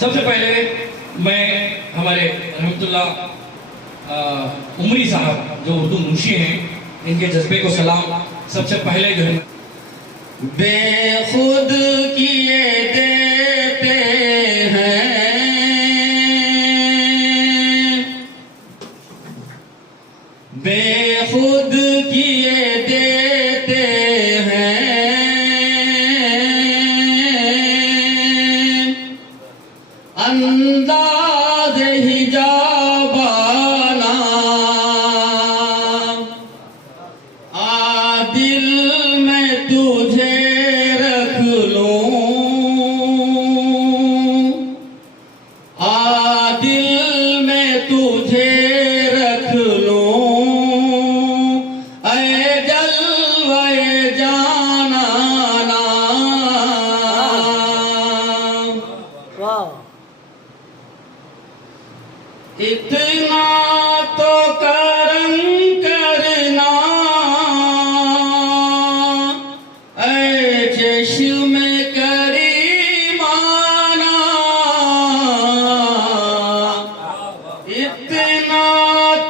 सबसे पहले मैं हमारे रहमतुल्लाह उमरी साहब जो उर्दू मुंशी हैं, इनके जज्बे को सलाम। सबसे पहले जो है बेखुद किए देते हैं, बेखुद किए देते हैं, अंदाज हिजाबाना आदिल में तुझे रख लूं, आदिल में तुझे रख लूं, ऐ जलवे जानाना। इतना तो करम करना, ऐ चश्मे करीमाना, इतना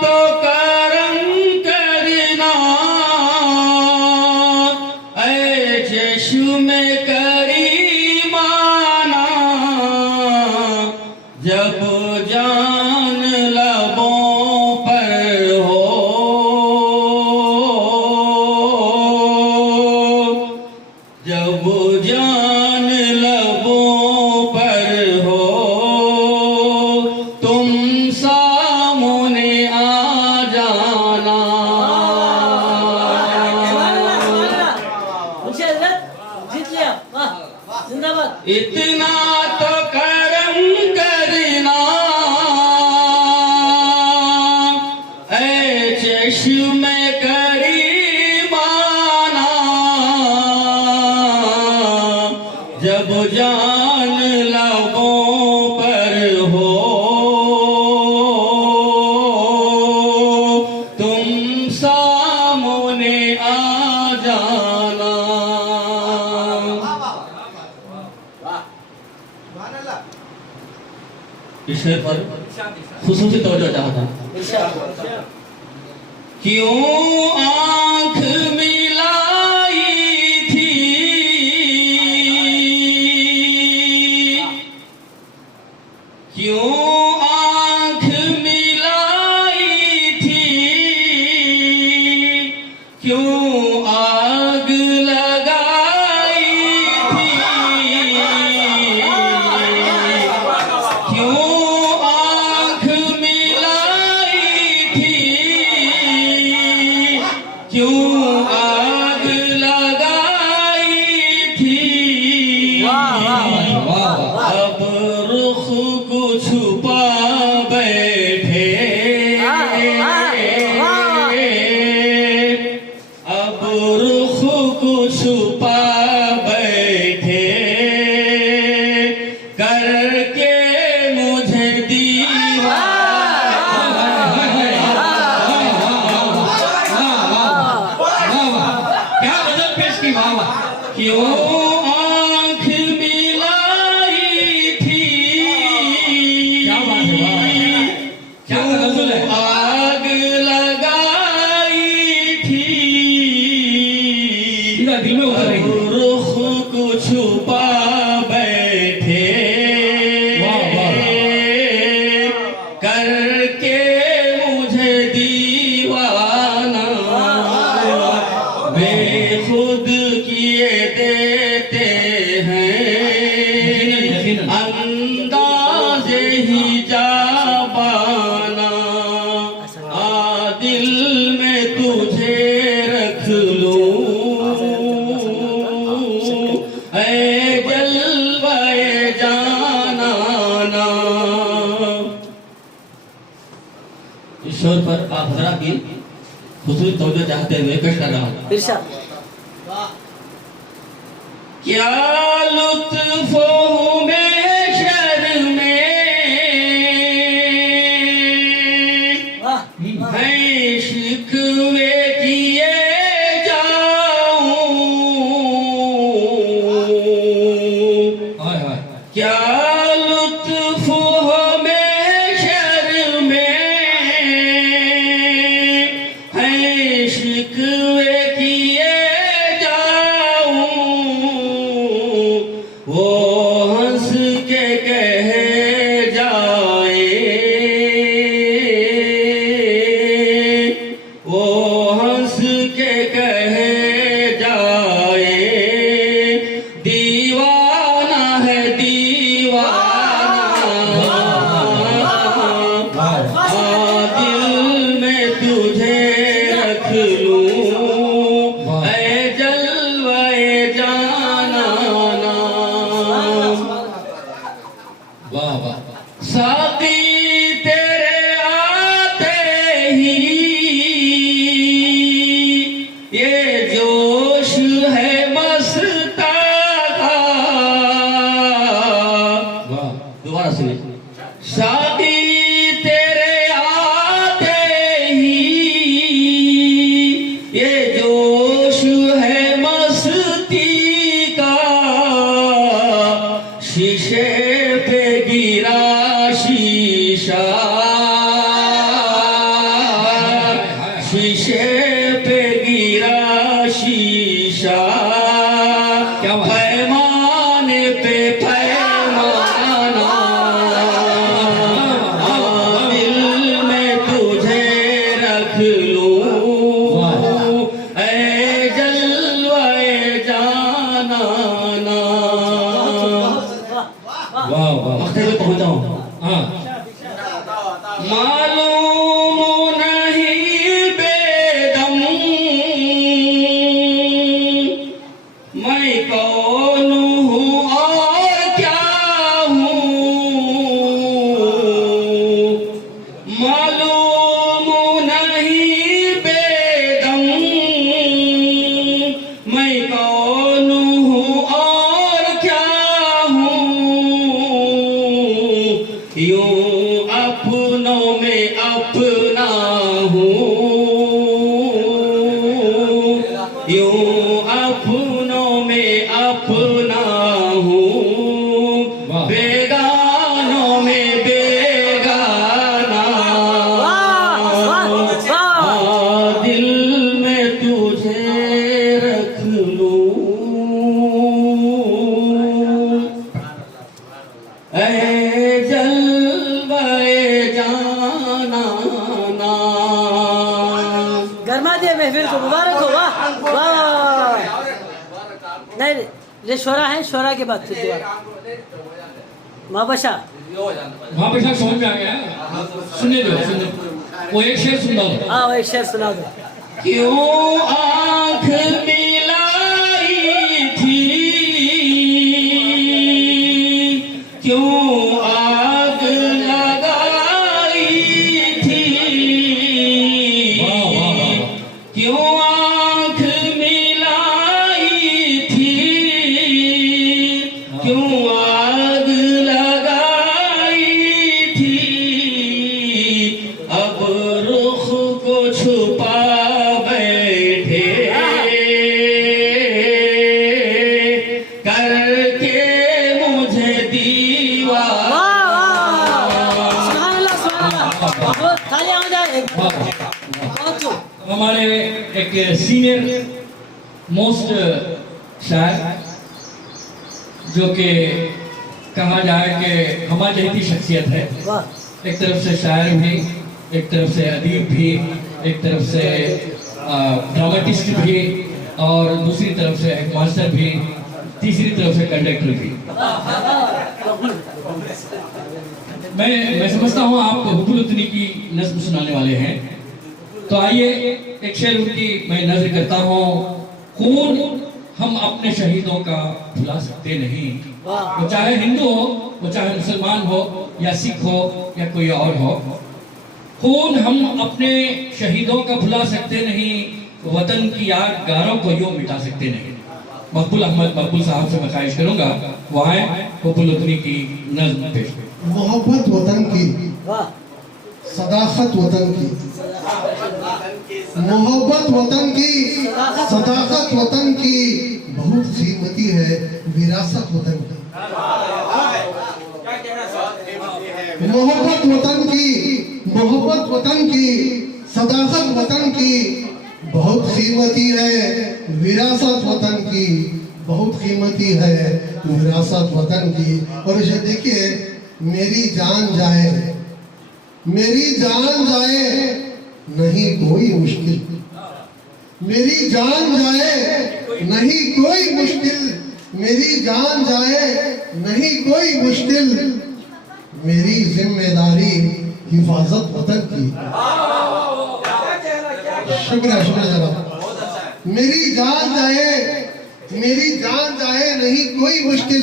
तो करम करना, ऐ चश्मे करीमाना, जब जान लबों पर हो, जब जान लबों पर हो, तुम सामने आ जाना। इतना तो करम करना, ऐ चश्मे करीमाना, जब जान लबों पर हो, तुम सामने आ जाना। इस शेर पर खुसूसी तवज्जो चाहता हूं। क्यों आंख मिलाई थी, क्यों आंख मिलाई थी, क्यों आग लगाई थी, क्यों आंख मिलाई थी, क्यों आग लगाई थी। अब रुख को छुपा बैठे, अब रुख को छुपा बैठे, करके मुझे क्या गजल पेश की बाबा। क्यों आंख मिलाई थी, क्या बात है, क्या गजल है, आग लगाई थी, दिल में उतर रही, रुख को छुपा बैठे, करके मुझे दीवाना, बेखुद किए देते हैं, अंदाज़े हिजाबाना, आदिल में तुझे रख लूं, ऐ जलवे जानाना। इस शोर पर आप हजरात की खुसूसी तवज्जो चाहते हुए पेश कर रहा हूं। क्या लुत्फ में शर में है शिकवे किए जाऊं, क्या लुत्फ हो महशर में है शिकवे किए जाऊं वो हंस के कह जाए वो हंस के कह जाए दीवाना है दीवाना दिल में तुझे रख लूं ऐ जलवाए जाना वाह वाह साकी तेरे आते ही ये जोश है मस्ता का वाह दोबारा सुनिए साकी तेरे आते ही ये जोश है मस्ती का शीशे पे गिरा शीशा शीशे पे गिरा शीशा क्या बात है? पैमाने पे पैमाना दिल में तुझे रख लूं ऐ जलवाए जाना वाह वाह मक्ते में पहुंचा हूं हाँ मालूम नहीं बेदम मैं कौन हूँ और क्या हूँ मालूम नहीं बेदम मैं कौन हूँ और क्या हूँ यूं अपनों में अपना हूँ यूं अपनों में अपना हूँ वाह। बेगानों में बेगाना दिल में तुझे रख लूं ऐ जलवाए जाना गरमा दिया महफिल को मुबारक हो वाह वाह नहीं ये शोरा है शोरा के बाद फिर दुआ माबशा वहाँ पे समझ में आ गया सुनने दो वो एक शेर सुन दो हाँ वो एक शेर सुना दो क्यों आंख मिलाई थी क्यों आग लगाई थी वाह वाह वाह क्यों आंख मिलाई थी क्यों आग लगाई थी अब रुख को छुपा बैठे करके मुझे दीवाना बहुत तालियां हो जाए वाह बहुत खूब। हमारे एक सीनियर मोस्ट शायर जो कि कहा जाए कि हमारी जैसी शख्सियत है वाह एक तरफ से शायर भी एक तरफ से अदीब भी एक तरफ से ड्रामेटिस्ट भी और दूसरी तरफ से एक मास्टर भी तीसरी तरफ से कंडक्टर भी मैं समझता हूँ आप हुबुल उतनी की नज्म सुनाने वाले हैं तो आइए एक शेर उनकी मैं नज्र करता हूँ खून हम अपने शहीदों का भुला सकते नहीं वो चाहे हिंदू हो वो चाहे मुसलमान हो या सिख हो या कोई और हो खून हम अपने शहीदों का भुला सकते नहीं वतन की यादगारों को यूं मिटा सकते नहीं मकबूल अहमद मकबूल साहब से मैं ख्वाहिश करूंगा वो आए हुबुल उतनी की नज्म पेश करें। मोहब्बत वतन की वाह सदाकत वतन की मोहब्बत वतन की सदाकत वतन की बहुत कीमती है विरासत वतन की मोहब्बत वतन की, मोहब्बत वतन की, सदाकत वतन की बहुत कीमती है, विरासत वतन की बहुत कीमती है, विरासत वतन की। और इसे देखिए, मेरी जान जाए, मेरी जान जाए नहीं कोई मुश्किल, मेरी जान जाए नहीं कोई मुश्किल, मेरी जान जाए नहीं कोई मुश्किल, मेरी जिम्मेदारी हिफाजत वतन की। शुक्रिया, शुक्रिया जनाब। मेरी जान जाए, मेरी जान जाए नहीं कोई मुश्किल,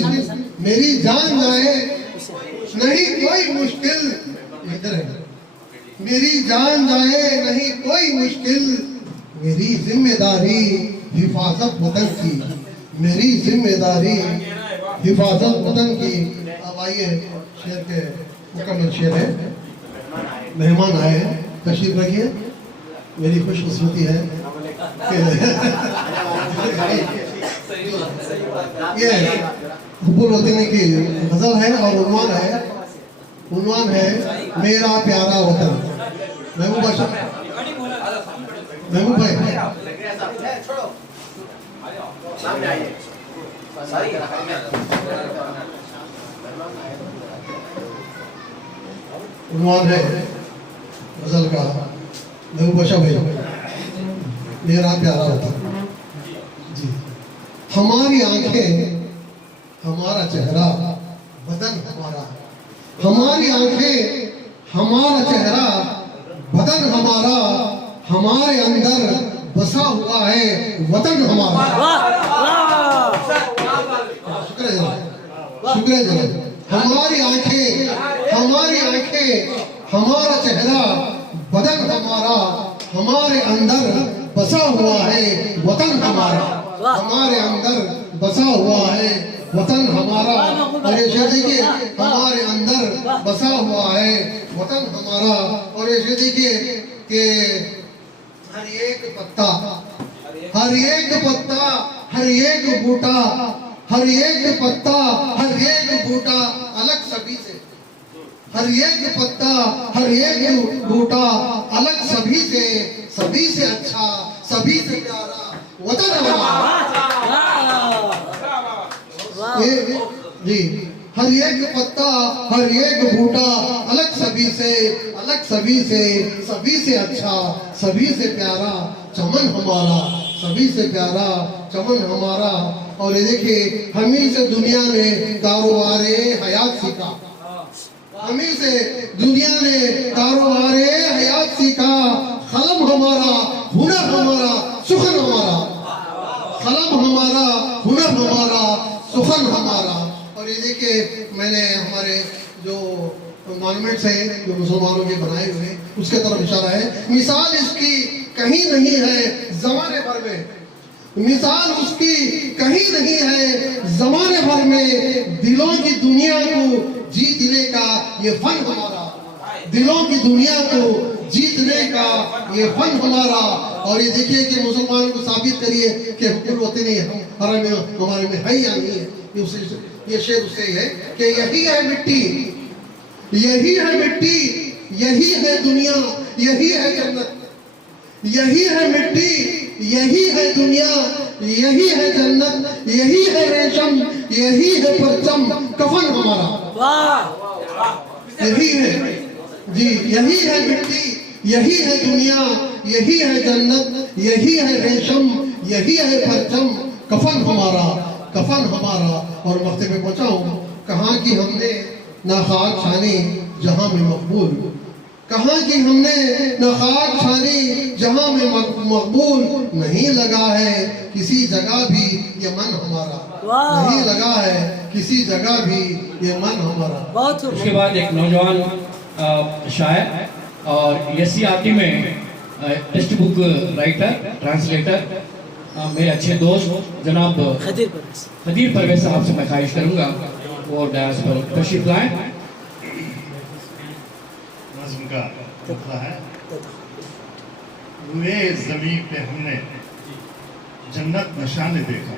मेरी जान जाए नहीं कोई मुश्किल, इधर है, मेरी जान जाए नहीं कोई मुश्किल, मेरी जिम्मेदारी हिफाजत वतन की, मेरी जिम्मेदारी हिफाजत वतन की। अब आइए, शेर के मुकम्मल शेर है, मेहमान आए हैं, तशरीफ रखिए। मेरी खुशकिस्मती है ये हुब्बुल वतनी की गजल है और उन्वान है मेरा प्यारा वतन। महबूब भाई, उन्वान है गजल का, महबूब भाई, मेरा प्यारा वतन। जी, हमारी आंखें हमारा चेहरा, बदन हमारा, हमारी आंखें हमारा चेहरा, बदन हमारा, हमारे अंदर बसा हुआ है वतन हमारा। शुक्रिया, शुक्रिया जनाब। हमारी आंखें हमारा चेहरा, बदन हमारा, हमारे अंदर बसा हुआ है वतन हमारा, हमारे अंदर बसा हुआ है वतन हमारा। और ये शेर देखिए, हमारे अंदर बसा हुआ है वतन हमारा। और ये शेर देखिए कि हर एक पत्ता, हर एक पत्ता, हर एक बूटा, हर एक पत्ता, हर एक बूटा अलग सभी से, हर एक पत्ता, हर एक बूटा अलग सभी से अच्छा, सभी से प्यारा वतन हमारा। जी, हर एक पत्ता, हर एक बूटा अलग सभी से अच्छा, सभी से प्यारा चमन हमारा, सभी से प्यारा चमन हमारा। और ये देखिए, हमी से दुनिया ने कारोबारे हयात सीखा, हमी से दुनिया ने कारोबारे हयात सीखा। कलम हमारा, हुनर हमारा, सुखन हमारा, कलम हमारा, हुनर हमारा, सुखन हमारा। और ये देखिए, मैंने हमारे जो मॉन्यूमेंट्स हैं जो मुसलमानों के बनाए हुए, उसके तरफ इशारा है। मिसाल इसकी कहीं नहीं है जमाने भर में, मिसाल उसकी कहीं नहीं है जमाने भर में। दिलों की दुनिया को जीतने का ये फन हमारा, दिलों की दुनिया को जीतने का ये फन हमारा। और ये देखिए कि मुसलमानों को साबित करिए कि हुब्बुल वतनी हमारे में है या नहीं है। ये शेर उससे है कि यही है मिट्टी, यही है मिट्टी, यही है दुनिया, यही है जन्नत, यही है मिट्टी, यही है दुनिया, यही है जन्नत, यही है रेशम, यही है परचम, कफन हमारा। यही है जी, यही है मिट्टी, यही है दुनिया, यही है जन्नत, यही है रेशम, यही है परचम, कफन हमारा, कफन हमारा। और मक्ते में पहुंचा हूँ, कहाँ की हमने ना खाक छानी जहाँ में मकबूल, कहाँ की हमने ना खाक छानी जहाँ में मकबूल। नहीं लगा है किसी जगह भी ये मन हमारा, नहीं लगा है किसी जगह भी ये मन हमारा। उसके बाद एक नौजवान शायर और एससीईआरटी में टेक्स्ट बुक राइटर, ट्रांसलेटर, मेरे अच्छे दोस्त जनाब खदीर परवेज साहब से मैं ख्वाहिश करूंगा वो डायस पर तशरीफ लाएं। नज़्म का टुकड़ा है, रुए ज़मीन पे हमने जन्नत नशाने देखा,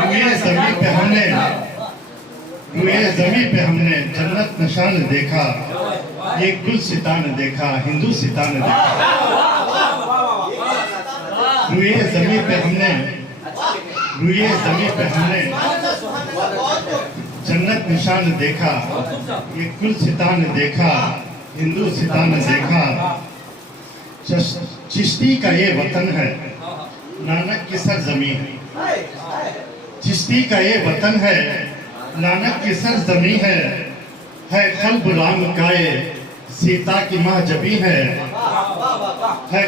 रुए ज़मीन पे हमने रुए जमी पे हमने जन्नत निशान देखा, एक गुलसितान देखा, हिंदुस्तान देखा। रुए जमी पे हमने जन्नत निशान देखा, एक गुलसितान देखा, हिंदुस्तान देखा। चिश्ती का ये वतन है, नानक की सरजमी है। चिश्ती का ये वतन है, नानक की सरजमी है खल्ब राम काए सीता की महजबी है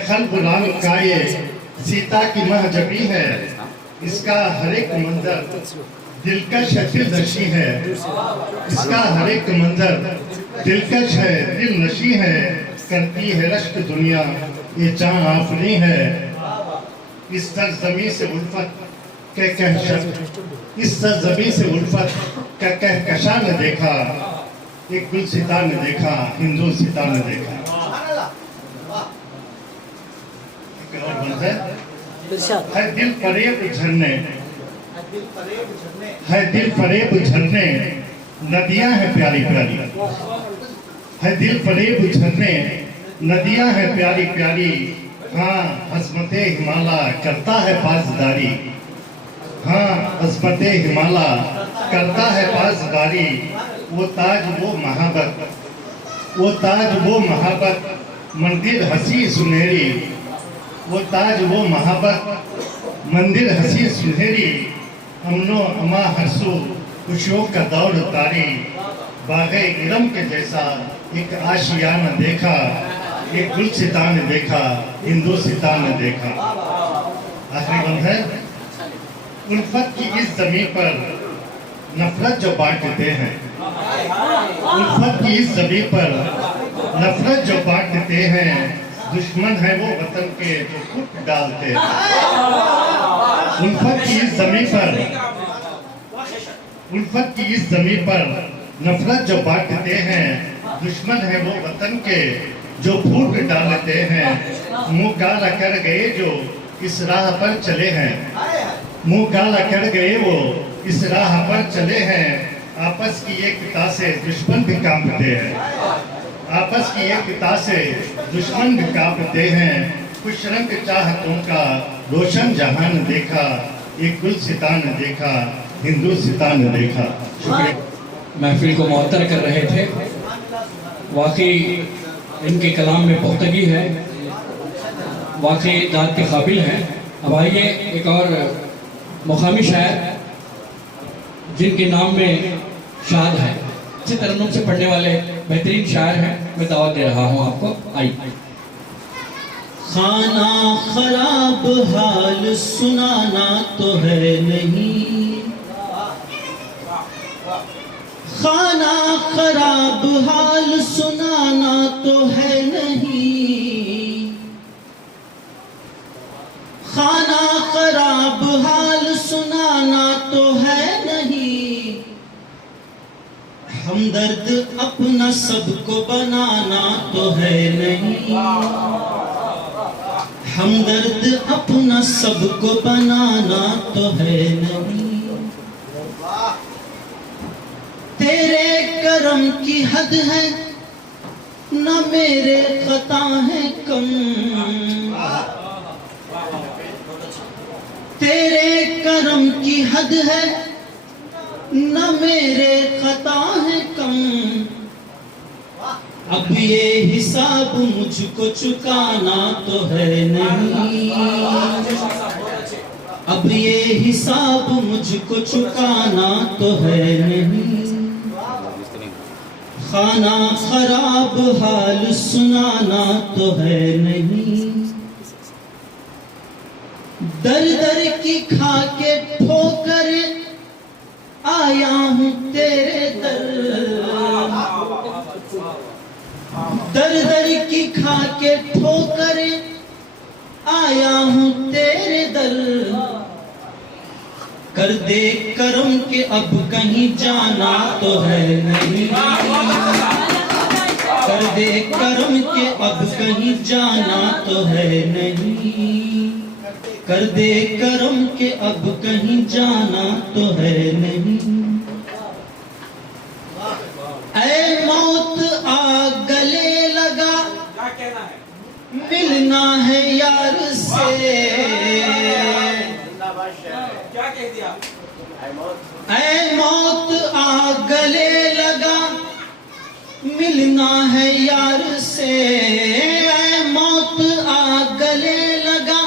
खल्ब राम काए सीता की महजबी है। इसका हर एक मंजर दिलकश है, दिल नशी है। इसका हर एक मंजर दिलकश है, दिल नशी है। करती है रश्क दुनिया ये चाँद आफरी है। इस सरजमी से उल्फत इस सरजमी से उल्फत का कहकशा न देखा, एक गुलसिता ने देखा, हिंदुस्तान ने देखा। एक और बंद है दिल फरेब झरने, है दिल फरेब झरने नदियां हैं प्यारी प्यारी। है दिल फरेब झरने नदियां हैं प्यारी प्यारी। हाँ हस्मते हिमाला करता है पासदारी। हाँ हस्मते हिमाला करता है पासदारी। वो ताज वो महाबत, वो ताज वो महाबत मंदिर हंसी सुनहरी। वो ताज वो महाबत मंदिर हंसी सुनहरी। अमनो अमा हरसू खुशियों का दौर तारी। बागे इरम के जैसा एक आशियाना देखा, एक गुलसितान देखा, हिंदुस्तान देखा। आखिरी बंद है उल्फत की इस जमीन पर नफरत जो बांटते हैं। उल्फत की इस जमीन पर नफरत जो बांटते हैं। दुश्मन है वो वतन के जो फूट डालते हैं। उल्फत की इस जमीन पर उल्फत की इस जमीन पर नफरत जो बांटते हैं। दुश्मन है वो वतन के जो फूट डालते हैं। मुंह काला कर गए जो इस राह पर चले हैं। मुंह काला कर गए वो इस राह पर चले हैं। आपस की एकता से दुश्मन भी कांपते हैं। आपस की एकता से दुश्मन भी कांपते हैं। कुछ रंग चाहतों का रोशन जहान देखा, एक गुलसितान देखा, हिंदुस्तान देखा। शुक्रिया। महफिल को मुअत्तर कर रहे थे। वाकई इनके कलाम में पुख्तगी है, वाकई दाद के काबिल हैं। अब आइए एक और मुकामी शायर जिनके नाम में शाद है, अच्छे तरन्नुम से पढ़ने वाले बेहतरीन शायर हैं, मैं दावत दे रहा हूँ आपको। आइए। खाना खराब हाल सुनाना तो है नहीं। खाना खराब हाल सुनाना तो है नहीं। खाना खराब हाल सुनाना तो है नहीं। हमदर्द अपना सबको बनाना तो है नहीं। हमदर्द अपना सबको बनाना तो है नहीं। तेरे करम की हद है न मेरे खता है कम। तेरे करम की हद है न मेरे खता है कम। अब ये हिसाब मुझको चुकाना तो है नहीं। अब ये हिसाब मुझको चुकाना तो है नहीं। खाना खराब हाल सुनाना तो है नहीं। दर दर की खा के ठोकर आया हूँ तेरे दर। दर दर की खा के ठोकर आया हूँ तेरे दर। कर दे करम के अब कहीं जाना तो है नहीं। कर दे करम के अब कहीं जाना तो है नहीं। कर दे करम के अब कहीं जाना तो है नहीं। मिलना है यार से, ऐ मौत आ गले लगा, मिलना है यार से, ऐ मौत आ गले लगा,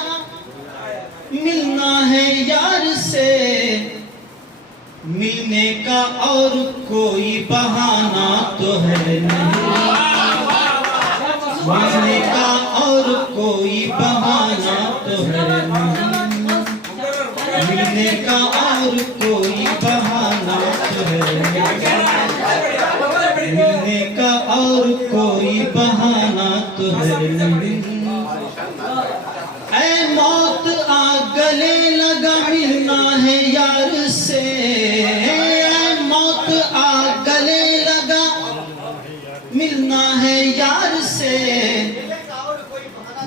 मिलना है यार से, मिलने का और कोई बहाना तो है नहीं, मिलने का और कोई बहाना तो है नहीं, मिलने का और कोई बहाना तो है नहीं, मिलने का और कोई बहाना तो है नहीं। ऐ मौत आ गले लगा, मिलना है यार से, ऐ मौत आ गले लगा, मिलना है यार से,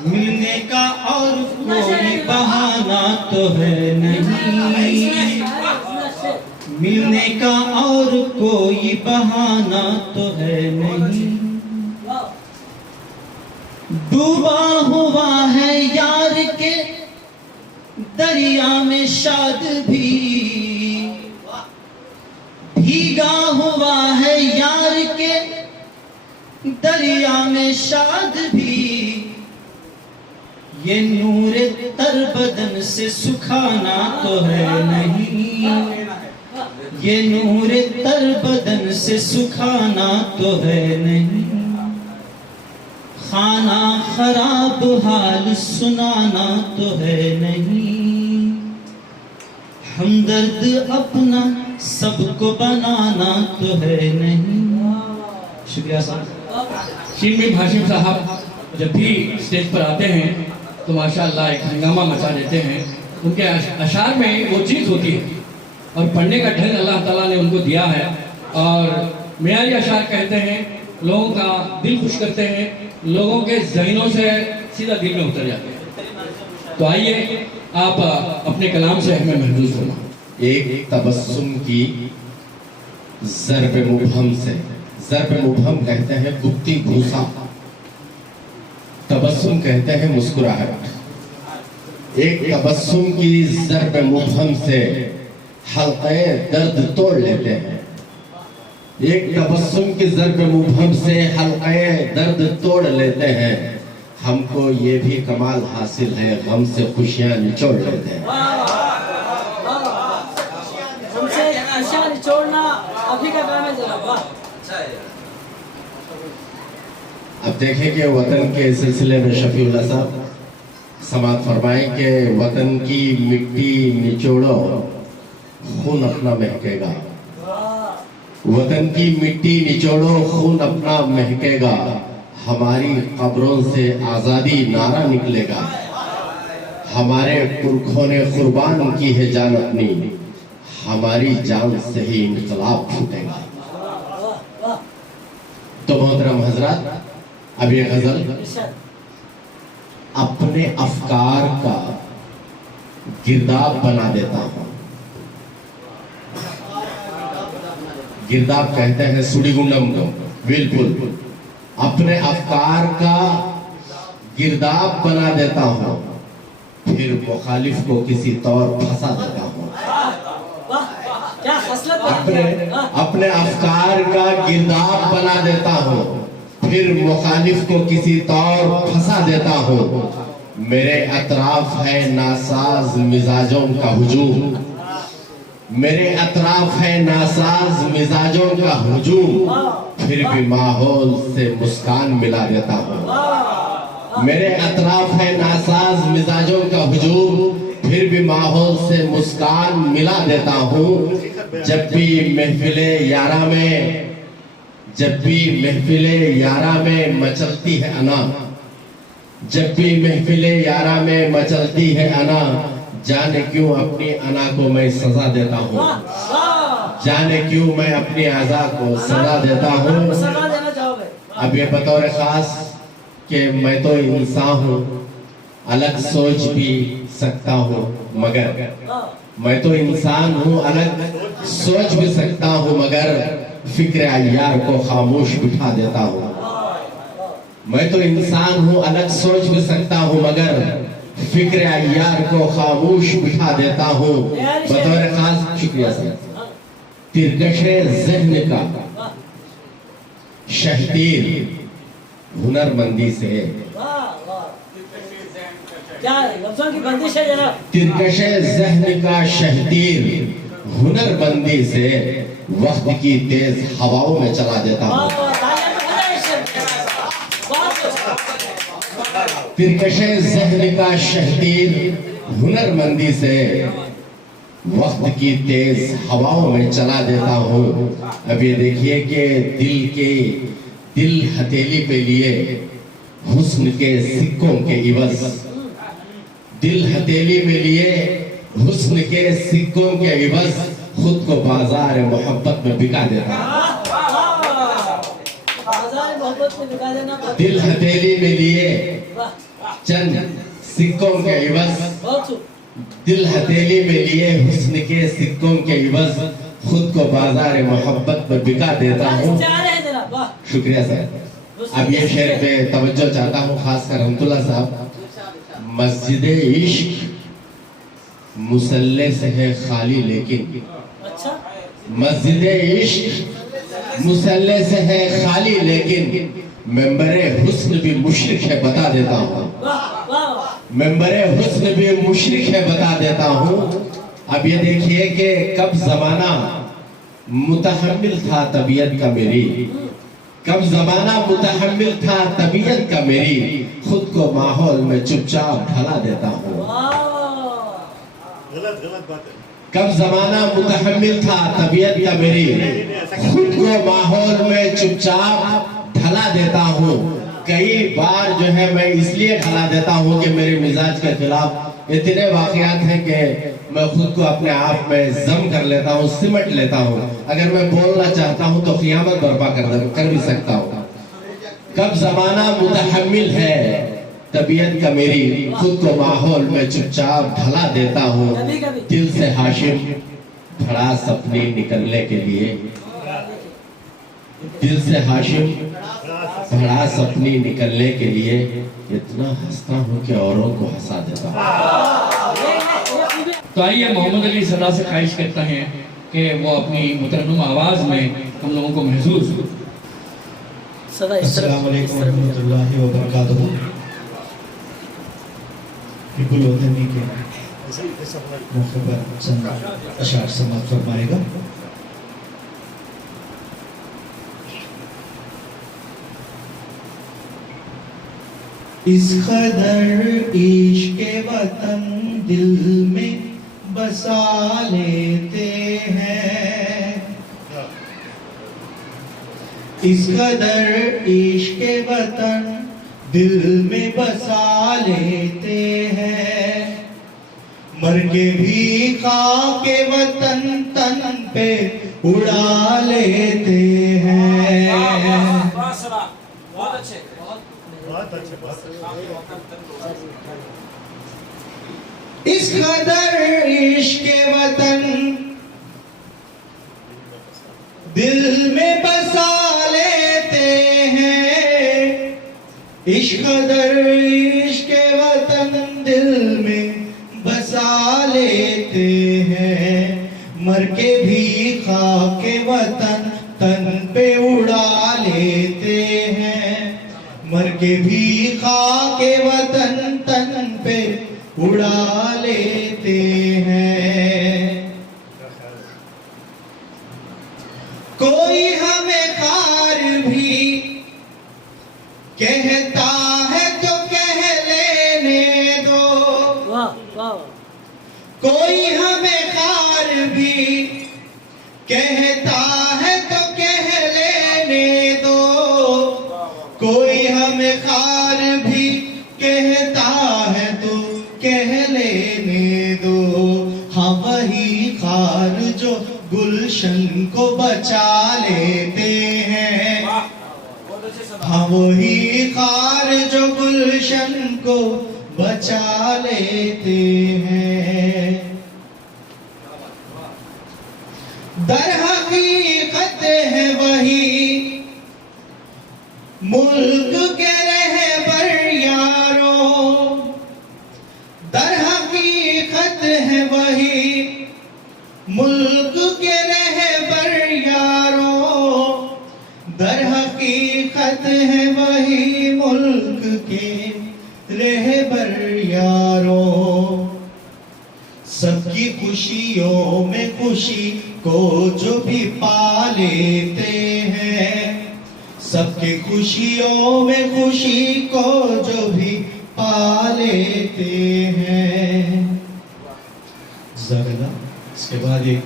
मिलने का और कोई बहाना तो है नहीं, मिलने का और कोई बहाना तो है नहीं। डूबा हुआ है यार के दरिया में शाद भी, भीगा हुआ है यार के दरिया में शाद भी, ये नूर तर बदन से सुखाना तो है नहीं, ये नूर तर बदन से सुखाना तो है नहीं, खाना खराब हाल सुनाना तो है नहीं, हमदर्द अपना सबको बनाना तो है नहीं। शुक्रिया साहब। शिल्पी हाशिम साहब जब भी स्टेज पर आते हैं तो माशाअल्लाह एक हंगामा मचा देते हैं। उनके अशार में वो चीज़ होती है और पढ़ने का ढंग अल्लाह ताला ने उनको दिया है, और मेयारी अशार कहते हैं लोगों का दिल खुश करते हैं, लोगों के ज़हनों से सीधा दिल में उतर जाते हैं। तो आइए आप अपने कलाम से हमें महसूस होना। एक तबस्सुम की ज़र्ब मुबहम से, ज़र्ब मुबहम कहते हैं गुप्ती भूसा, तबस्सुम कहते हैं मुस्कुराहट। एक तबस्सुम की ज़र्ब मुबहम से हल्क़े दर्द तोड़ लेते हैं, एक तबस्सुम की ज़र्ब मुबहम से हल्क़े दर्द तोड़ लेते हैं। हमको ये भी कमाल हासिल है, गम से खुशियाँ निचोड़ लेते हैं। हमसे खुशियाँ निचोड़ना अभी का काम है जनाब। वाह। अब देखें कि वतन के सिलसिले में शफीउल्लाह साहब समात फरमाएं कि वतन की मिट्टी निचोड़ो खून अपना महकेगा, वतन की मिट्टी निचोड़ो खून अपना महकेगा, हमारी कब्रों से आज़ादी नारा निकलेगा, हमारे पुरखों ने कुर्बान की है जान अपनी, हमारी जान से ही इनकलाब फूटेगा। तो मोहतरम हजरात, अब ये गजल अपने अफकार का गिरदाब बना देता हूं। गिरदाब कहते हैं सुड़ीगुंडम को, बिल्कुल अपने अफकार का गिरदाब बना देता हूं, फिर मुखालिफ को किसी तौर फंसा देता हूं। अपने अफकार का गिरदाब बना देता हूं, फिर मुखालिफ को किसी तौर फंसा देता हूं। मेरे अतराफ है नासाज मिजाजों का हुजूम, मेरे अतराफ है नासाज मिजाजों का हुजूम, फिर भी माहौल से मुस्कान मिला देता हूँ। मेरे अतराफ है नासाज मिजाजों का हुजूम, फिर भी माहौल से मुस्कान मिला देता हूँ। जब भी महफिले यारा में, जब भी महफिले यारा में मचलती है अना, जब भी महफिले यारा में मचलती है अना, जाने क्यों अपनी अना को मैं सजा देता हूँ, जाने क्यों मैं अपनी अज़ा को सजा देता हूँ। अब ये बतौर खास कि मैं तो इंसान हूँ, अलग सोच भी सकता हूँ, मगर मैं तो इंसान हूँ, अलग सोच भी सकता हूँ, मगर फिक्र अय्यार को खामोश बिठा देता हूँ। मैं तो इंसान हूँ, अलग सोच भी सकता हूँ, मगर फिक्र अय्यार को खामोश बिठा देता हूँ। बतौर खास शुक्रिया सर। तिरकशे ज़हन का शहतीर हुनरमंदी से, क्या लफ्ज़ों की बंदिश है जरा। तिरकशे ज़हन का शहतीर हुनरमंदी से वक्त की तेज हवाओं में चला देता हूँ। तिरकशे ज़हन का शहतीर हुनरमंदी से वक्त की तेज हवाओं में चला देता हूँ। अब ये देखिए कि दिल हथेली पे लिए हुस्न के सिक्कों के इवज़, दिल हथेली में लिए हुस्न के सिक्कों के इवज़ खुद को बाजार मोहब्बत में बिका देता हूँ। दिल हथेली में लिए चंद सिक्कों के इवज़, दिल हथेली में लिए हुस्न के सिक्कों के इवज़ खुद को बाजार मोहब्बत में बिका देता हूँ। शुक्रिया सर। अब ये शेर पे तवज्जो चाहता हूँ, खासकर रहमतुल्लाह साहब। मस्जिद इश्क मुसल्ले से है खाली लेकिन, मस्जिद इश्क मुसल्ले से है खाली लेकिन मेंबरे हुस्न भी मुशरिक है बता देता हूँ। मेंबरे हुस्न भी मुशरिक है बता देता हूँ। अब ये देखिए कि कब जमाना मुतहम्मिल था तबीयत का मेरी, कब जमाना मुतहम्मिल था तबीयत का मेरी, खुद को माहौल में चुपचाप ढला देता हूँ। गलत बात है। कब जमाना मुतहम्मिल था तबीयत का मेरी, खुद को माहौल में चुपचाप ढला देता हूँ। कई बार जो है मैं इसलिए ढला देता हूँ कि मेरे मिजाज के खिलाफ इतने वाकयात हैं कि मैं खुद को अपने आप में जम कर लेता हूँ, सिमट लेता हूँ। अगर मैं बोलना चाहता हूँ तो क़ियामत बर्पा कर भी सकता हूँ। कब जमाना मुतहम्मिल है तबीयत का मेरी, खुद को माहौल में चुपचाप ढला देता हूँ। दिल से हाशिम भड़ास अपनी निकलने के लिए, दिल से हाशिम भड़ास अपनी निकलने के लिए इतना हंसता हूँ कि औरों को हंसा देता हूँ। तो आइए मोहम्मद अली सदा से ख्वाहिश करता है कि वो अपनी मुतरन्नुम आवाज़ में हम लोगों को महसूस हो। अस्सलाम वालेकुम रहमतुल्लाहि व बरकातहू। हिब्बुल वतनी के मौके पर चंद अशार समाअत फरमाएगा। इस कदर इश्क़ वतन दिल में बसा लेते हैं, इस कदर इश्क़ वतन दिल में बसा लेते हैं, मर के भी खाके वतन तन पे उड़ा लेते हैं। बहुत अच्छे। इस कदर इश्क़ वतन दिल में बसा लेते हैं, इस कदर इश्क़ वतन दिल में बसा लेते हैं, मर के भी खाके वतन तन पे उड़ा लेते हैं, मर के भी खाके वतन तन पे उड़ा लेते हैं। कोई हमें खार भी कहता है तो कह लेने दो, कोई हमें खार भी कहता है तो कह लेने दो, कोई हमें खार भी कहता है तो कह लेने दो। हाँ वही खार जो गुलशन को बचा लेते हैं, हाँ वही खार जो गुलशन को बचा लेते हैं। दर हकीकत है वही मुल्क के दर हकीकत है वही मुल्क के रहबर यारों। सबकी खुशियों में खुशी को जो भी पा लेते हैं, सबकी खुशियों में खुशी को जो भी पा लेते हैं। ज़रा इसके बाद एक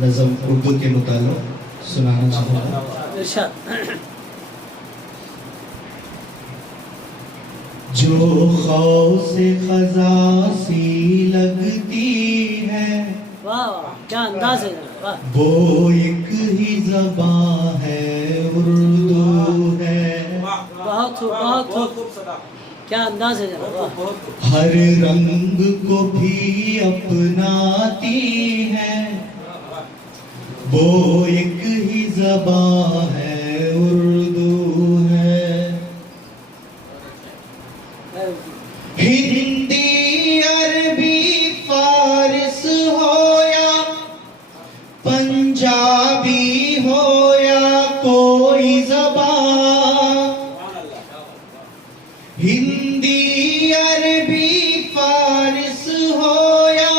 नज़म उर्दू के मुताबिक सुनाना चाहूँगा। इरशाद। जो खौफ से खजा सी लगती है, वाह वाह, क्या अंदाज है जनाब, वाह। वो एक ही ज़बान है, उर्दू है। बहुत खूब, क्या अंदाज है जनाब, वाह। हर रंग को भी अपनाती है, वो एक ही ज़बान है, उर्दू है। हिंदी अरबी फारिस हो या पंजाबी हो या कोई ज़बान, हिंदी अरबी फारिस हो या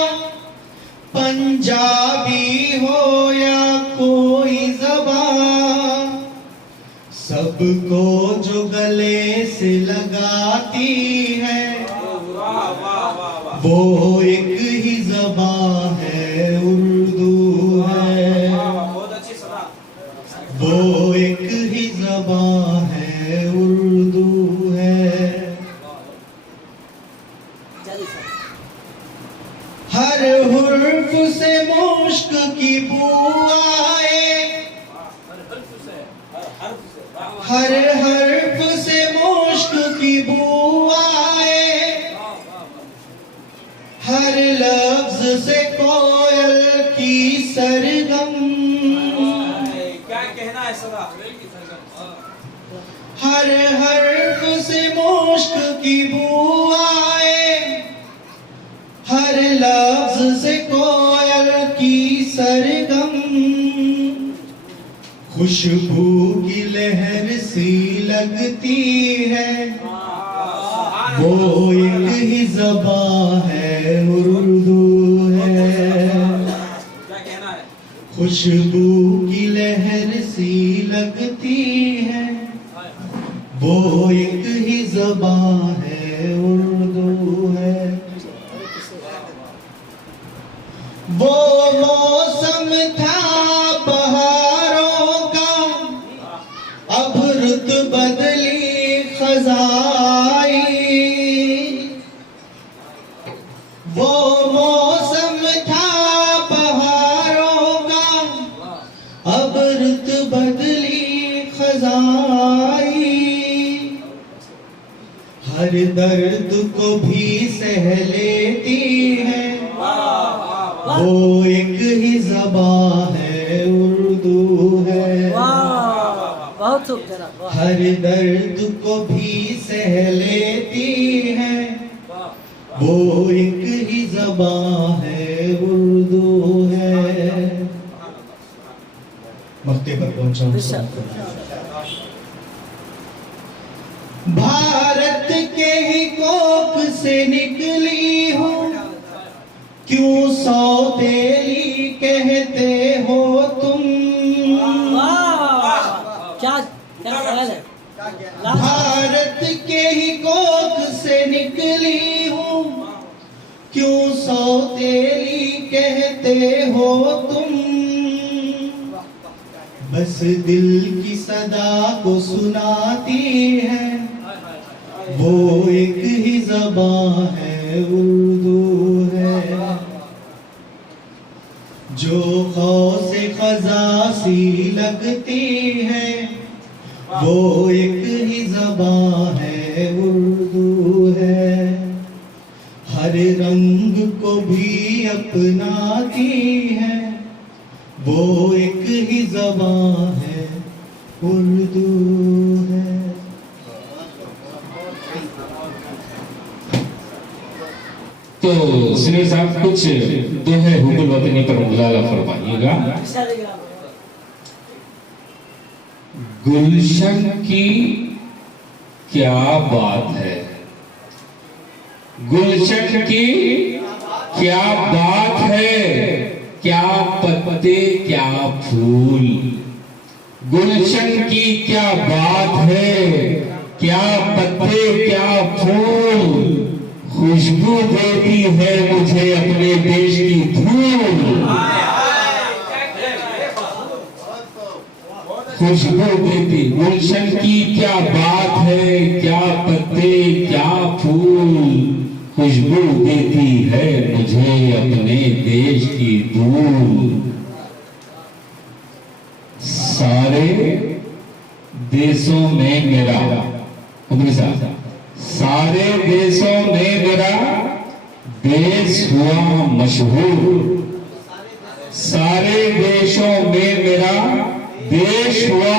पंजाबी हो या कोई ज़बान, सबको जो गले से लगाती है, वो एक ही ज़बान है, उर्दू है। वो एक ही ज़बान है, उर्दू है। हर हुर्फ से मुश्क की बू आए, हर हर्फ से मुश्क की बू आए, हर लफ्ज से कोयल की सरगम, क्या कहना है सदा, हर हर्फ से मुश्क की बू आए, हर लफ्ज से कोयल की सरगम, खुशबू की लहर सी लगती है, वो एक ही ज़बान है, उर्दू है। क्या कहना है, खुशबू की लहर सी लगती है, वो एक ही ज़बान है, उर्दू है। वो मौसम था बहारों का, अब रुत बदली खज़ाई, वो मौसम था बहारों का, अब रुत बदली खज़ाई, हर दर्द को भी सह लेती है, वो एक ही ज़बान है, उर्दू है। बहुत खूब जनाब, वाह। हर दर्द को भी सह लेती है, वो एक ही ज़बान है, उर्दू है। मक्ते पर पहुंचा हूं। भारत के ही कोख से निकली हूँ, क्यों सौतेली कहते हो तुम, क्या ख्याल है। भारत के ही कोख से निकली हूँ, क्यों सौतेली कहते हो तुम, बस दिल की सदा को सुनाती है, वो एक ही ज़बान है, उर्दू है। जो खौफ से खजा सी लगती है, वो एक ही ज़बान है, उर्दू है। हर रंग को भी अपनाती है, वो एक ही ज़बान है, उर्दू है। तो सुनील साहब कुछ दोहे हुब्बुल वतनी पर मुलाला फरमाइएगा। गुलशन की क्या बात है, गुलशन की क्या बात है, क्या पत्ते क्या फूल। गुलशन की क्या बात है, क्या पत्ते क्या फूल। खुशबू देती है मुझे अपने देश की धूल। खुशबू देती, गुलशन की क्या बात है, क्या पत्ते क्या फूल। खुशबू देती है मुझे अपने देश की धूल। सारे देशों में मेरा, सारे देशों में मेरा देश हुआ मशहूर। सारे देशों में मेरा देश हुआ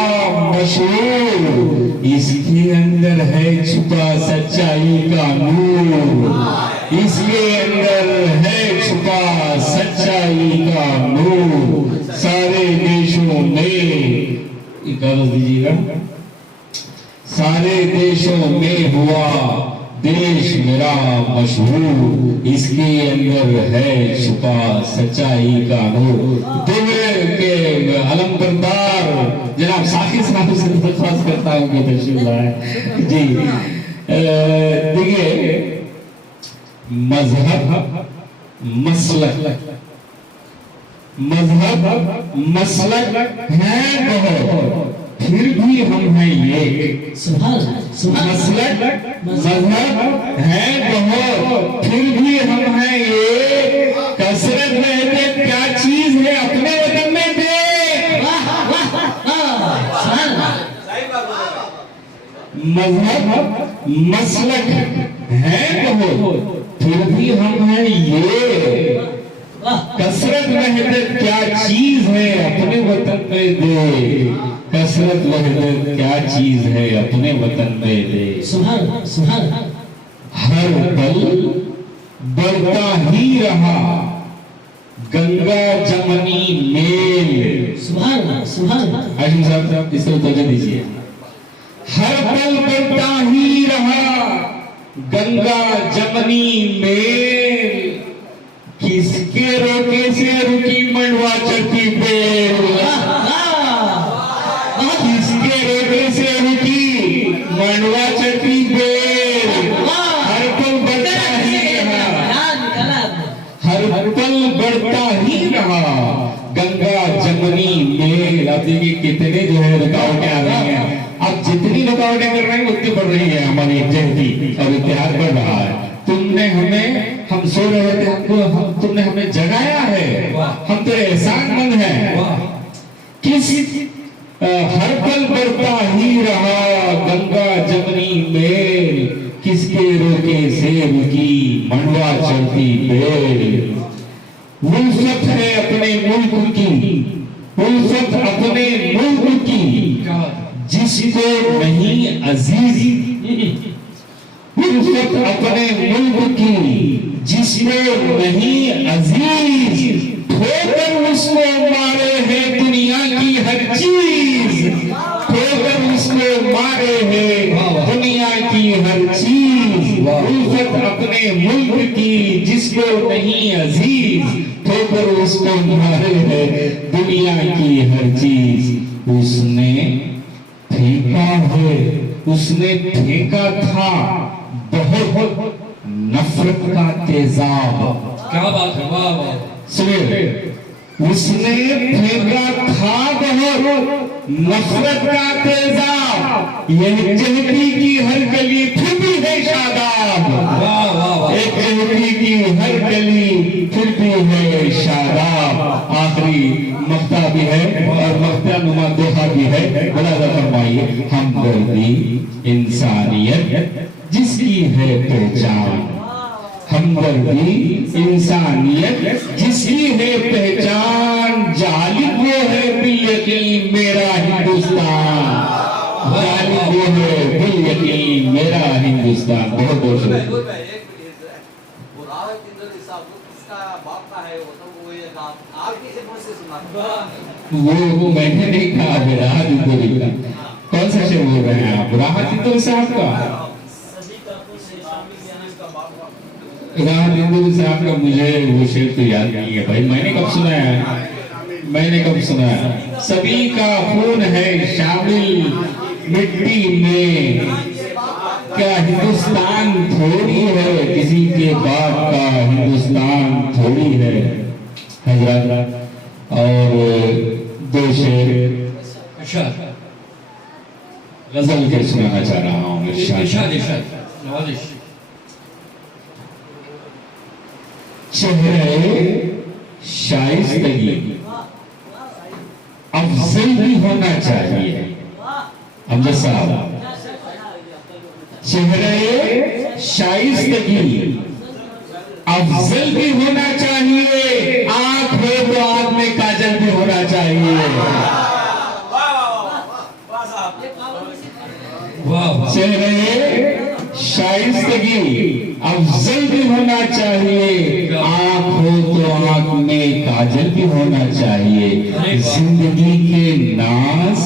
मशहूर। इसके अंदर है छुपा सच्चाई का नूर। इसके अंदर है छुपा सच्चाई का नूर। सारे देशों में, कागज दीजिएगा, सारे देशों में हुआ देश मेरा मशहूर। इसके अंदर है छुपा सच्चाई का नूर। दिल के अलम बरदार जनाब साकिब साहब से दरख्वास्त करता हूँ कि तशरीफ लाए जी। देखिए, मजहब मसलक है बहुत, फिर भी हम हैं ये। मसलक मजहब है बहुत, फिर भी हम हैं ये। कसरत में थे क्या चीज है अपने वतन में थे। मजहब मसलक है बहुत, फिर भी हम हैं ये। कसरत वहदत क्या चीज है अपने वतन में दे। कसरत वहदत क्या चीज है अपने वतन में दे। हर पल बढ़ता ही रहा गंगा जमनी मेल। हाशिम साहब इस तरह तवज्जो दीजिए। हर पल बढ़ता ही रहा गंगा जमनी मेल। किसके रोके से रुकी मंडवा चढ़ती बेल। किसके रोके से रुकी मंडवा चढ़ती बेल। हर पल बढ़ता ही रहा, हर पल बढ़ता ही रहा गंगा जमनी मेल। अब देखिए कितने जो है रुकावटें आ रही हैं। अब जितनी रुकावटें कर रहे हैं उतनी बढ़ रही है हमारी जहदी और इतिहास बढ़ रहा है। तुमने हमें, हम सो रहे थे, हमको तुमने हमें जगाया है। हम तेरे एहसानमंद हैं। किस हर पल बढ़ता ही रहा गंगा जमनी मेल। किसके रोके से रुकी मंडवा चढ़ती बेल। उल्फत है अपने मुल्क की, उल्फत अपने मुल्क की, जिसको नहीं अजीज। उल्फत अपने मुल्क की जिसको नहीं अजीज। ठोकर उसको मारे है दुनिया की हर चीज। ठोकर उसको मारे है दुनिया की हर चीज। उल्फत अपने मुल्क की जिसको नहीं अजीज। ठोकर उसको मारे है दुनिया की हर चीज। उसने फेंका है, उसने फेंका था बहुत नफरत का तेजाब। क्या बात है, वाह वाह। सुनिए, उसने फेंका था बहुत नफरत का तेजाब। यह जहती की हर गली फिर भी है शादाब। वाह वाह वाह। एक जहती की हर गली फिर भी है शादाब। आखिरी मक्ता भी है और मक्ता नुमा दोहा भी है। बड़ा फरमाइए, हमदर्दी इंसानियत जिसकी है पहचान। हमदर्दी इंसानियत जिसकी है पहचान। जालिब वो है बिल यकीन मेरा हिंदुस्तान। जालिब वो है बिल यकीन मेरा हिंदुस्तान। बहुत बहुत शुक्रिया। बाप का है वो, तो वो ये आप किसे मुझसे सुना। वो मैंने नहीं कहा, राहत इंदौरी का। कौन सा शेर बोल रहे हैं आप? राहत इंदौरी साहब का, राहत इंदौरी साहब का मुझे वो शेर तो याद नहीं है भाई। मैंने कब सुना है, मैंने कब सुना है? सभी का खून है शामिल मिट्टी में, क्या हिंदुस्तान थोड़ी है किसी के बाप का, हिंदुस्तान थोड़ी है हजरत। और दो शेर अच्छा गजल के सुनाना चाह रहा हूँ। इरशाद इरशाद नवाजिश। चेहरे शाइस्तगी अफजल भी होना चाहिए अमजद साहब। चेहरे शाइस्तगी अफजल भी होना चाहिए, आंख हो तो आंख में काजल भी होना चाहिए। चेहरे शाइस्तगी अफजल भी होना चाहिए, आंख हो तो आंख में काजल भी होना चाहिए। जिंदगी के नाज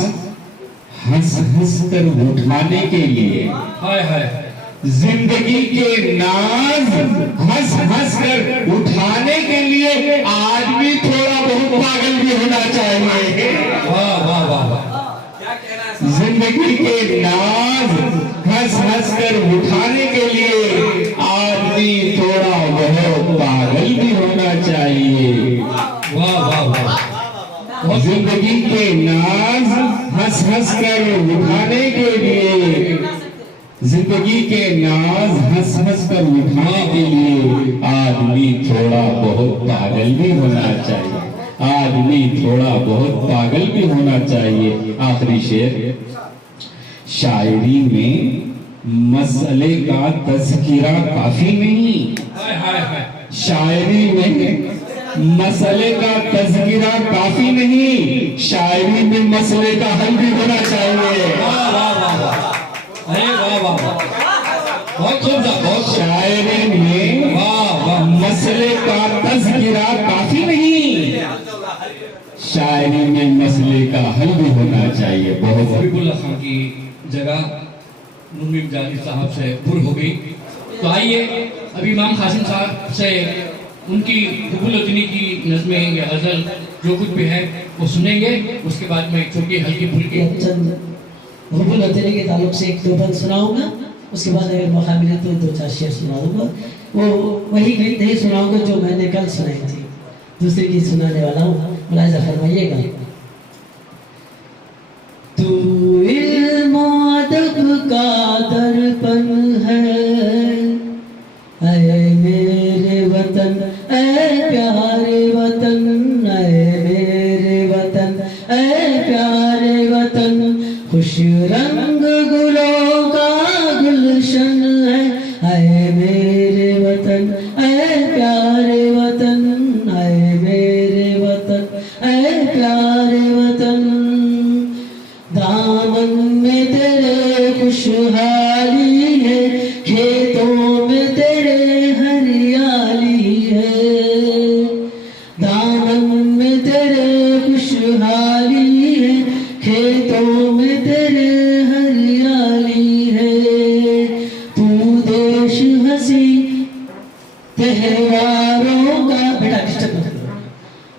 हंस हंस कर उठाने के लिए, हाय हाय, जिंदगी के नाज हंस हंस कर उठाने के लिए आदमी थोड़ा बहुत पागल भी होना चाहिए। वाह वाह वाह वाह। जिंदगी के नाज हंस हंस कर उठाने के लिए आदमी थोड़ा बहुत पागल भी होना चाहिए। वाह वाह वाह। जिंदगी के नाज हंस हंस कर उठाने के लिए, जिंदगी के नाज हंस हंस कर उठाने के लिए आदमी थोड़ा बहुत पागल भी होना चाहिए, आदमी थोड़ा बहुत पागल भी होना चाहिए। आखिरी शेर, शायरी में मसले का तज़किरा काफी नहीं, हाय हाय हाय। शायरी में मसले का तज़किरा काफी नहीं, शायरी में मसले का हल भी होना चाहिए। वाह वाह वाह वाह। अरे वाह वाह वाह, बहुत खूब था, बहुत। शायरी में वाह वाह। मसले का तज़किरा काफी नहीं, शायरी में मसले का हल भी होना चाहिए। बहुत हबीबुल्लाह खान की जगह मुनीम जानी साहब से पुर हो गई। तो आइए अभी इमाम कासिम साहब से उनकी हुबुल-उतनी की नज़्में या गज़ल जो कुछ भी है वो सुनेंगे। उसके बाद में एक छोटी हल्की फुल्की चंद हुबुल-उतनी के ताल्लुक से एक दो बंद सुनाऊंगा, उसके बाद अगर मौका मिले तो दो चार शेर सुना दूंगा। वो वही गीत नहीं सुनाऊंगा जो मैंने कल सुनाई थी, दूसरी गीत सुनाने वाला हूँ, मुलाहिज़ा फरमाइएगा। तू इल्म अदब का दर्पण है, ऐ मेरे वतन, ऐ प्यारे वतन, ऐ मेरे वतन, ऐ प्यारे वतन, खुश रंग गुलों का गुलशन है, ऐ मेरे वतन, ऐ प्यारे वतन, ऐ मेरे वतन, ऐ प्यारे वतन। दामन में तेरे खुशहाली है, खेतों में तेरे हरियाली है, दामन में तेरे खुशहाली है, खेतों में तेरे हरियाली है। तू देश हंसी त्योहारों का, बेटा डिस्टर्ब मत करो।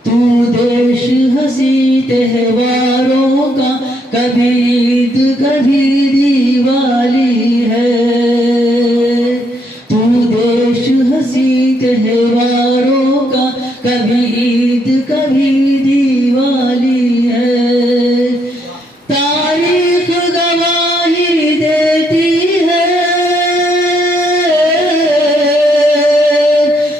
तू देश हंसी त्योहारों का, कभी ईद कभी दिवाली है। तू देश हंसी त्योहारों का, कभी ईद कभी दिवाली है। तारीख गवाही देती है,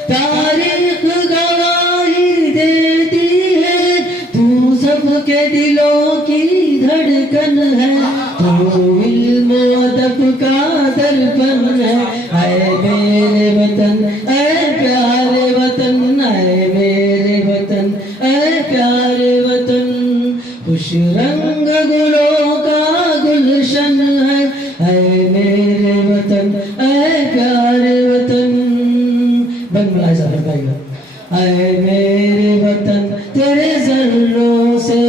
तारीख गवाही देती है, तू सबके दिलों की धड़कन है, तू इल्म अदब का दर्पण है, ऐ मेरे वतन, ऐ प्यारे वतन, ऐ मेरे वतन, ऐ प्यारे वतन, खुश रंग गुलों का गुलशन है, ऐ मेरे वतन, ऐ प्यारे वतन। बन मुलाहिज़ा फरमाइएगा। ऐ मेरे वतन, तेरे जर्रों से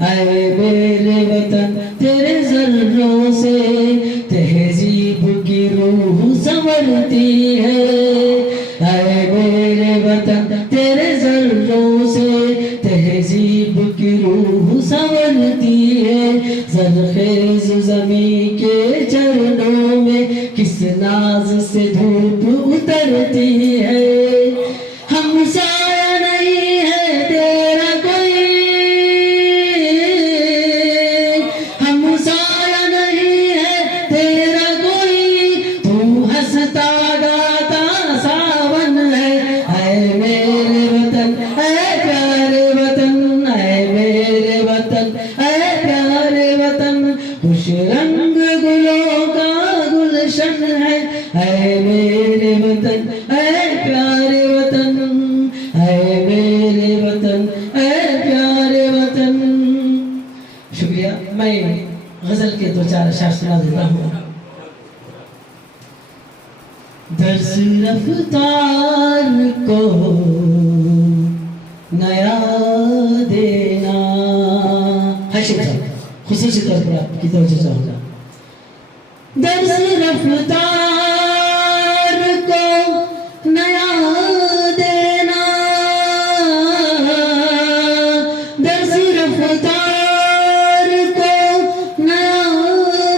आए मेरे वतन तेरे जर्रों से तहजीब की रूह संवरती है। आए मेरे वतन तेरे जर्रों से तहजीब की रूह संवरती है। ज़रख़ेज़ ज़मीं के चरणों में किस नाज से धूप उतरती है। हम साया नहीं है तेरा कोई, हम साया नहीं है तेरा कोई, तू हंसता गाता सावन है। ऐ मेरे वतन ऐ प्यारे वतन, ऐ मेरे वतन ऐ प्यारे वतन, खुश रंग गुलों का गुलशन है। ऐ मेरे वतन ऐ प्यारे वतन, ऐ मेरे वतन ऐ प्यारे वतन। शुक्रिया। मैं गजल के दो चार अशार सुना देता हूँ। दर्स रफ्तार को नया देना, हाशिम साहब खुसूसी तौर पर आपकी तवज्जो चाहूँगा। दर्स रफ्तार को नया देना, दर्स रफ्तार को नया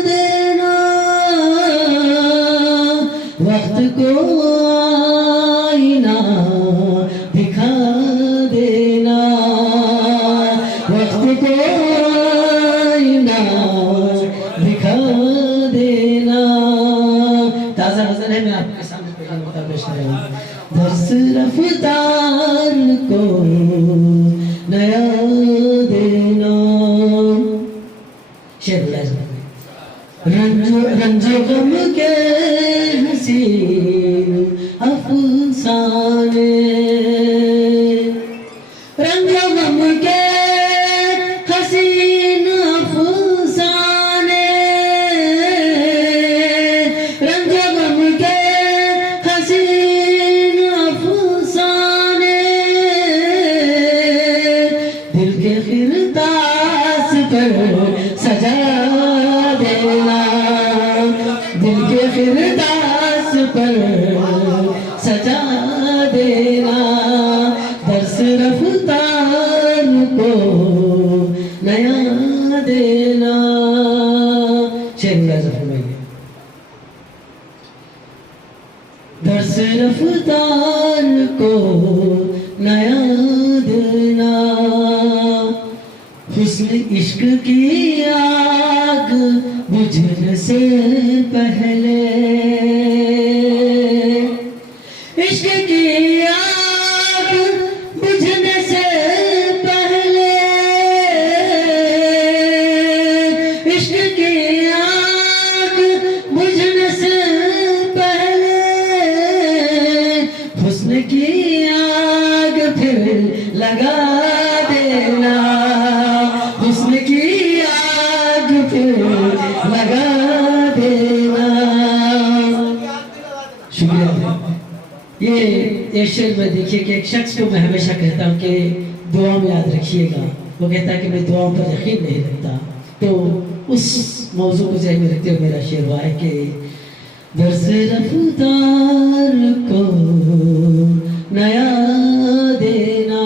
देना, वक्त को आईना दिखा देना, वक्त को आईना दिखा देना। ताज़ा गज़ल है, मैं आपके सामने पहले मौका पेश कर रहा हूँ। दर्स रफ्तार को नया देना। शेर रंजो गम के हसीन अफसाने, रंजो गम के हसीन अफसाने, रंजो गम के हसीन अफसाने, दिल के खिरतास पर सजा देना, दिल के खिरतास पर सजा देना। दर्स रफ्तार को नया देना। शेर दर्स रफ्तार को नया देना। हुस्न इश्क की आग बुझने से पहले, इश्क की आग बुझने से पहले, इश्क की आग बुझने से पहले, हुस्न की आग फिर लगा देना, हुस्न की आग फिर लगा देना। शुक्रिया। ये शेर में देखिए कि एक शख्स को मैं हमेशा कहता हूँ कि दुआ में याद रखिएगा। वो कहता है कि मैं दुआओं पर यकीन नहीं रखता, तो उस मौजू को ज़हन में रखते हुए मेरा शेर हुआ है कि दर्स रफ्तार को नया देना,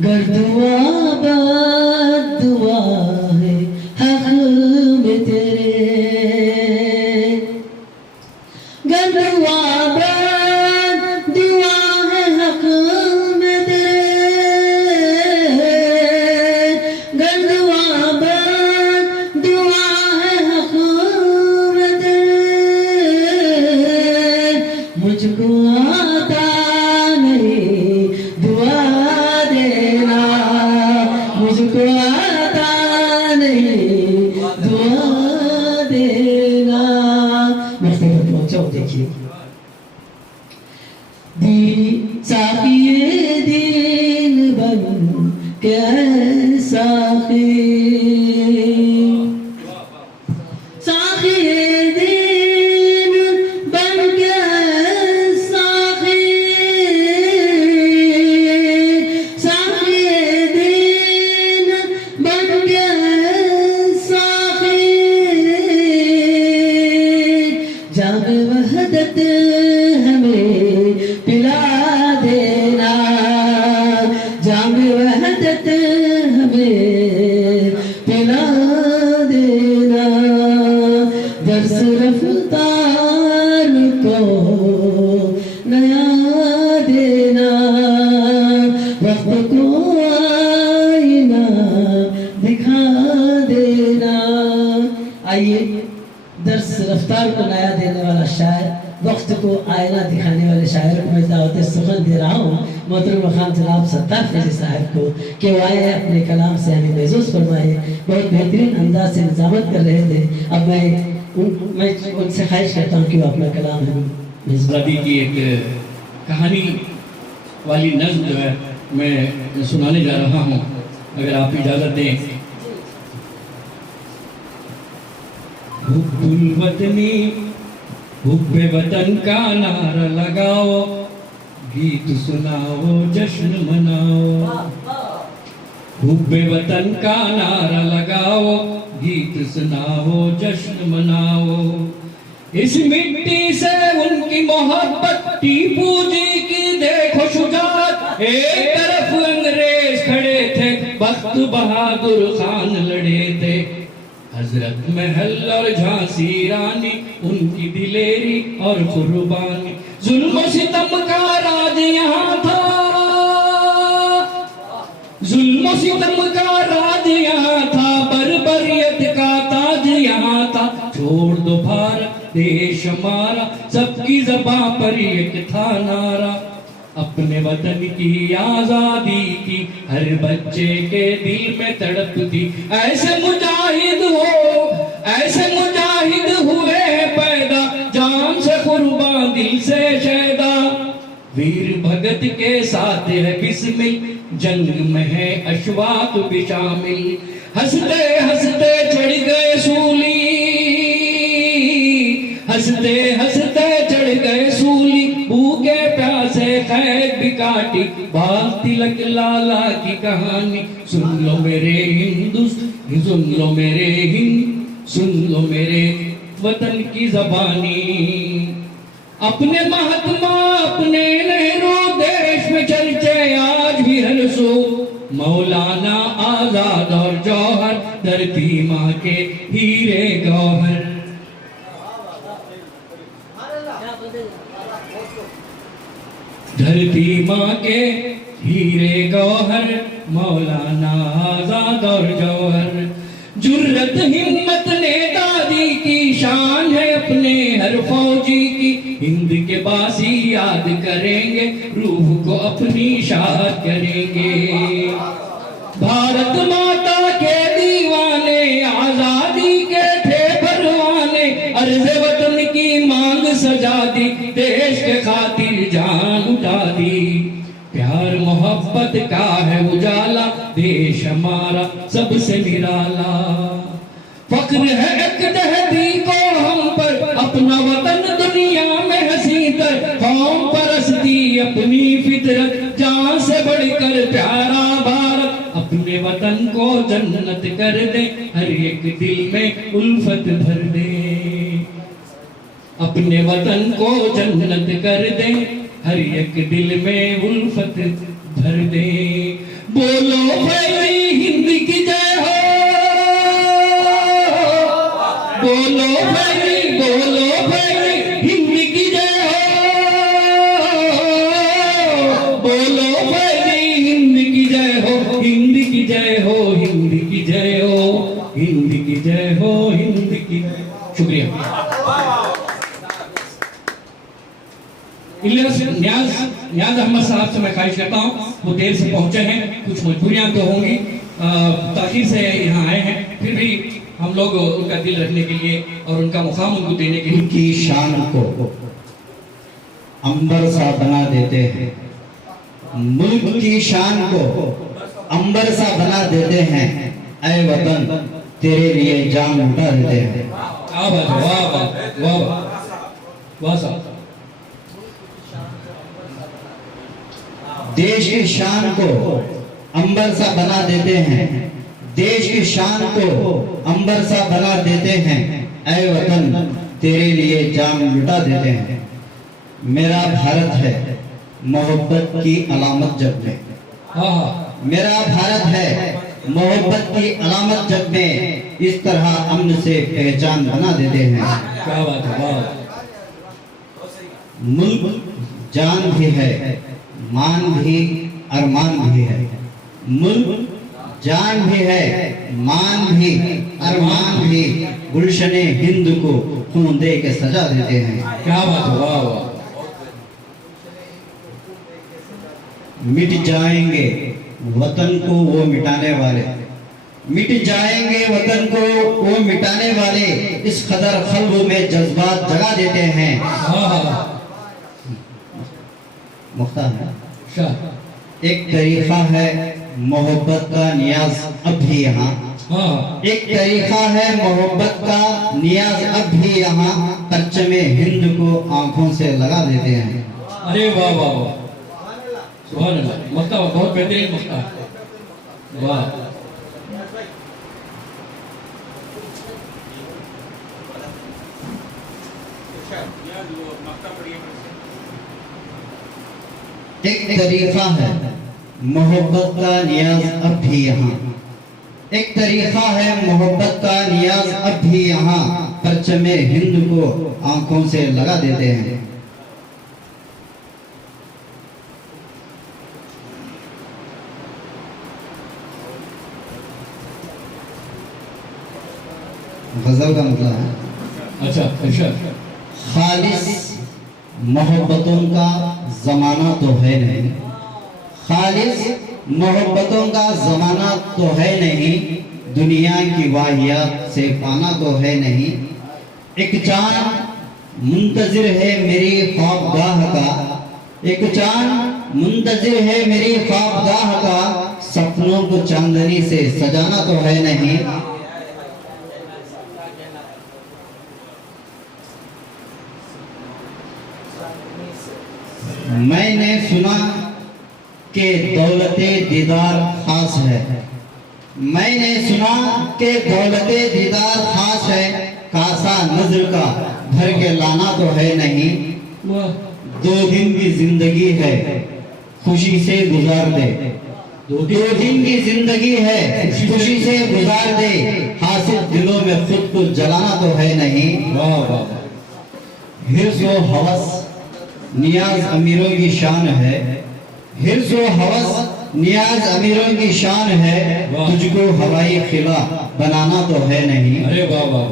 गर दुआ बद दुआ है हक में तेरे, गर दुआ बद दुआ है हक में तेरे, गर दुआ बद दुआ है हक में तेरे, मुझको आता नहीं दुआ देना, मुझको आता नहीं दुआ देना। मरते पर पहुंचाओ। देखिए दीन साक़िए दीन बन के साक़ी, साक़िए दीन बन के साक़ी, साक़िए दीन आइए, दर्स रफ्तार को नया देने वाला शायर, वक्त को आईना दिखाने वाले शायर को मैं दावत सुखन दे रहा हूँ मोहतरम मकाम जनाब सत्तार फैज़ी साहब को कि वो आए अपने कलाम से हमें महसूस फरमाए। बहुत बेहतरीन अंदाज से निजामत कर रहे थे। अब मैं उनसे ख्वाहिश करता हूँ कि वो अपना कलाम हमें आज़ादी की एक कहानी वाली नज़्म जो है मैं सुनाने जा रहा हूँ, अगर आप इजाज़त दें। हुब्बुल वतनी, हुब्बे वतन का नारा लगाओ, गीत सुनाओ, जश्न मनाओ। हुब्बे वतन का नारा लगाओ, गीत सुनाओ, जश्न मनाओ। इस मिट्टी से उनकी मोहब्बत, टीपू जी की देखो शुजात। एक तरफ अंग्रेज खड़े थे, बख्त बहादुर खान लड़े थे। हजरत महल और झांसी रानी, उनकी दिलेरी और कुर्बानी। जुल्म सितम का राज यहाँ था, जुल्म सितम का राज यहाँ था, बर्बरियत का ताज यहाँ था। छोड़ दो भारत देश हमारा, सबकी ज़बां पर एक था नारा। अपने वतन की आजादी की हर बच्चे के दिल में तड़प थी। ऐसे मुजाहिद हो, ऐसे मुजाहिद हुए पैदा, जान से कुर्बान दिल से शैदा। वीर भगत के साथ है बिस्मिल, जंग में है अशवाक भी शामिल। हंसते हंसते चढ़ गए सूली, हंसते हंसते चढ़ गए सूली। भूखे प्यासे खैर भी काटी, बाल तिलक लाला की कहानी। सुन लो मेरे हिंदुस्तान, सुन लो मेरे हिंद, सुन लो मेरे वतन की ज़बानी। अपने महात्मा, अपने नेहरू, देश में चर्चे आज भी हर सो। मौलाना आजाद और जौहर, धरती माँ के हीरे गौहर। धरती माँ के हीरे गौहर, मौलाना आजाद और जौहर। जुर्रत हिम्मत नेताजी की शान है अपने हर फौजी की। हिंद के बासी याद करेंगे, रूह को अपनी शाद करेंगे। भारत माता के दीवाने, आजादी के थे परवाने। अर्ज़ वतन की मांग सजा दी, देश के खातिर जान उठा दी। प्यार मोहब्बत का है उजाला, देश हमारा सबसे निराला। फक्र है एक दहदी को हम पर, अपना वतन दुनिया में हंसी तर। कौम परस्ती अपनी फितरत, जान से बढ़कर प्यारा भारत। अपने वतन को जन्नत कर दे, हर एक दिल में उल्फत भर दे। अपने वतन को जन्नत कर दे, हर एक दिल में उल्फत भर दे। बोलो भाई हिंद की जय हो, बोलो भाई, बोलो भाई हिंद की जय हो। बोलो भाई हिंद की जय हो, हिंद की जय हो, हिंद की जय हो, हिंद की जय हो, हिंद की। शुक्रिया। न्याज अहमद साहब से मैं ख्वाहिश करता हूँ, वो देर से पहुंचे हैं, कुछ मजबूरियां तो होंगी, ताखीर से यहाँ आए हैं, फिर भी हम लोग उनका दिल रखने के लिए और उनका मुकाम उनको देने के लिए उनकी शान को अंबर सा बना देते हैं। मुल्क की शान को अंबर सा बना देते हैं। ऐ वतन तेरे लिए जान उठा देते हैं। वाह वाह वाह वाह साहब। देश की शान को अंबर सा बना देते हैं, देश की शान को अंबर सा बना देते हैं। ऐ वतन तेरे लिए जान लुटा देते हैं। मेरा भारत है मोहब्बत की अलामत जग में, मेरा भारत है मोहब्बत की अलामत जग में। इस तरह अमन से पहचान बना देते हैं। क्या बात है, वाह। मुल्क जान भी है, मान भी, अरमान भी है। मुल्क जान भी है, मान भी, अरमान भी, गुलशने हिंद को खून दे के सजा देते हैं। क्या बात है, वाह वाह। मिट जाएंगे वतन को वो मिटाने वाले, मिट जाएंगे वतन को वो मिटाने वाले, इस कदर खल्बों में जज्बात जगा देते हैं। मुख्तार है, एक तरीका है मोहब्बत का नियाज अब भी यहाँ, एक तरीका है मोहब्बत का नियाज अब भी यहाँ, परचमे हिंद को आंखों से लगा देते हैं। अरे वाह वाह वाह, सुभान अल्लाह, मक्ता बहुत बेहतरीन मक्ता, वाह। एक तरीका है मोहब्बत का नियाज अब भी यहाँ, एक तरीका है मोहब्बत का नियाज अब भी यहाँ, परचमे हिंद को आंखों से लगा देते हैं। गजल का मतलब है, अच्छा, खालिस मोहब्बतों का जमाना तो है नहीं, खालिस मोहब्बतों का जमाना तो है नहीं, दुनिया की वाहियात से पाना तो है नहीं। एक चांद मुंतजिर है मेरी ख्वाबगाह का, एक चांद मुंतजिर है मेरी ख्वाबगाह का, सपनों को चांदनी से सजाना तो है नहीं। मैंने सुना कि दौलते दीदार खास है, मैंने सुना कि दौलते दीदार खास है, कासा नजर का भर के लाना तो है नहीं। 2 दिन की जिंदगी है खुशी से गुजार दे, 2 दिन की जिंदगी है खुशी से गुजार दे, हासिल दिलों में खुद को जलाना तो है नहीं। वाह वाह। हिर्स व हवस नियाज अमीरों की शान है, हिर्स व हवस नियाज अमीरों की शान है, तुझको हवाई खिला बनाना तो है नहीं। अरे वाह वाह।